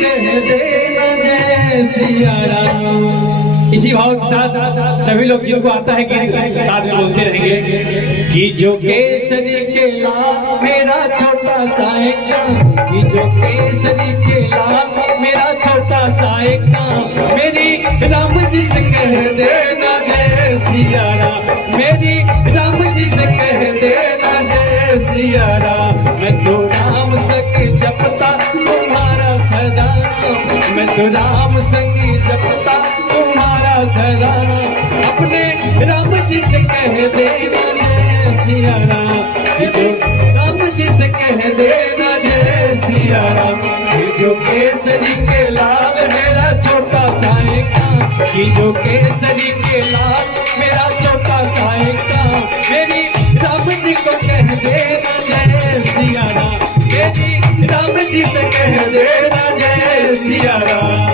कह देना जय सिया राम। इसी भाव के साथ सभी लोग जिनको आता है गीत साथ में बोलते रहेंगे कि जो केसरी के लाल मेरा छोटा सा एक गाँव, कि जो केसरी के लाल मेरा छोटा सा एक गाँव, मेरी राम जी से कह देना जय सिया राम, मेरी राम जी से कह देना जय सिया राम। मैं तो राम संग जपता तुम्हारा सदा, मैं तो राम संग जपता तुम्हारा सदा, अपने राम जी से कह देना जय सिया राम, जो राम जी से कह देना जय सिया राम। जो केसरी के लाल मेरा छोटा सा एक गाँव, कि जो केसरी के लाल मेरा छोटा सा एक गाँव, मेरी राम जी को कह देना जय सिया राम, मेरी राम जी से कह देना जय सिया राम।